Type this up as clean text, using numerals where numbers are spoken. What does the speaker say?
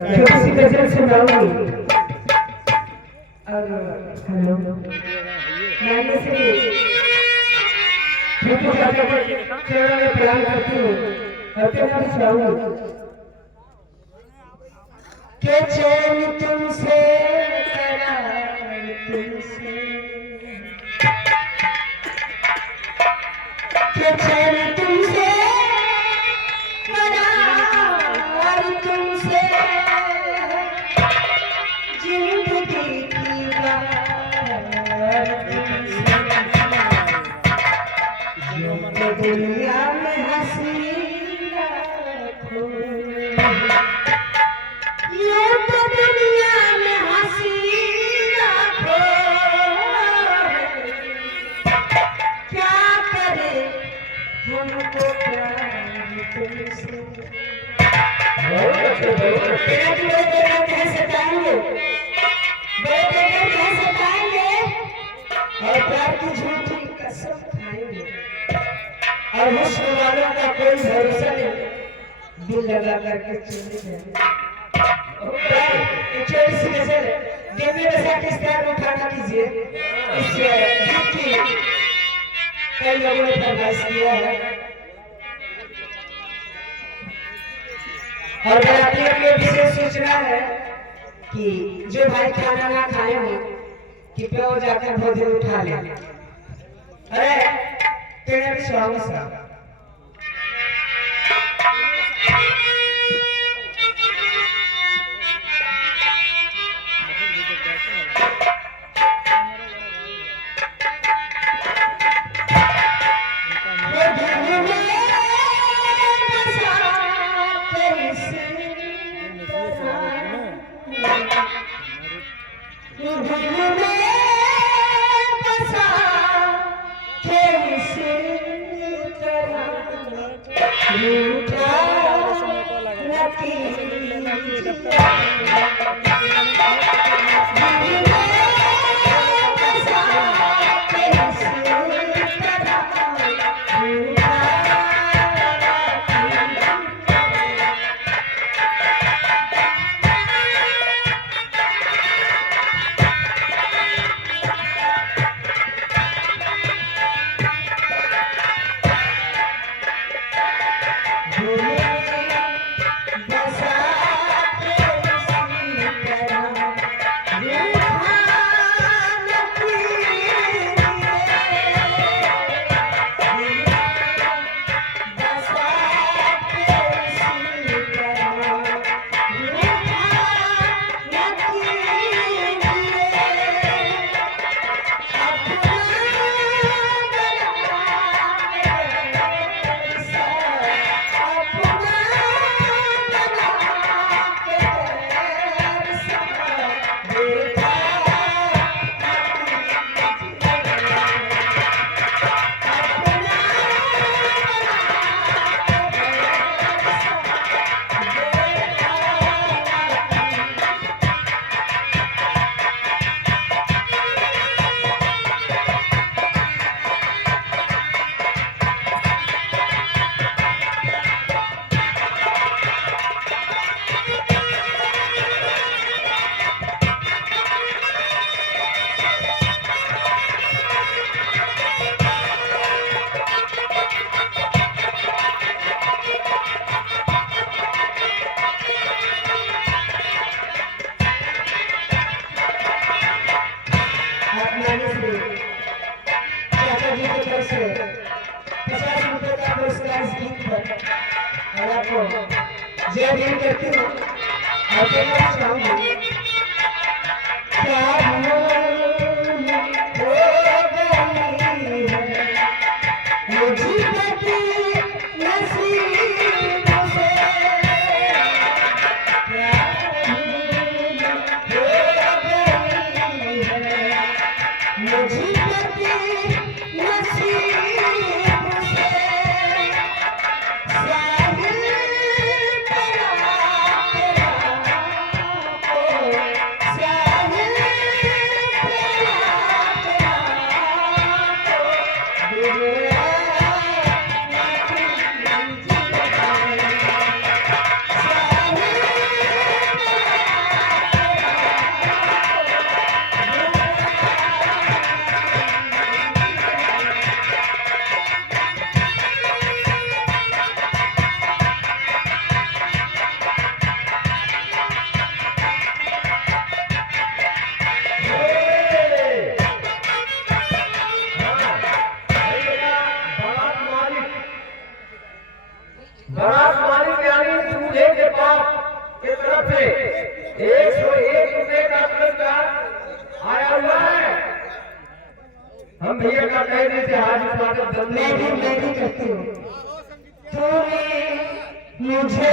किसी गजल सुनाऊंगी और हेलो मैंने से छोटे छोटे चरणों में प्रणाम करती हूँ और फिर मैं सुनाऊंगी के चैन तुमसे करार तुमसे के चैन तुमसे करार तुमसे जिंदगी की बात तुमसे दुनिया में हंसी रखो ये तो दुनिया में हंसी रखो क्या करे हमको प्यार तुमसे और प्यार की झूठी कसम खाएंगे और हुस्न वालों का कोई भरोसा नहीं दिल लगा करके चले जाएंगे देवी रसा किस प्यार में खाना कीजिए इस गीत की कई लोगों ने फरमाइश किया है और बरातियों के लिए विशेष सूचना है कि जो भाई खाना ना खाए हो कृपया वो जाकर भोजन उठा ले अरे तेरे भी स्वागत है जय भीम करती हूँ और क्या चाहूँगी क्या 101 रुपए का पुरस्कार आया हुआ है। हम भैया का कहने से हाजिर स्वागत मैं भी करती हूँ। तूने मुझे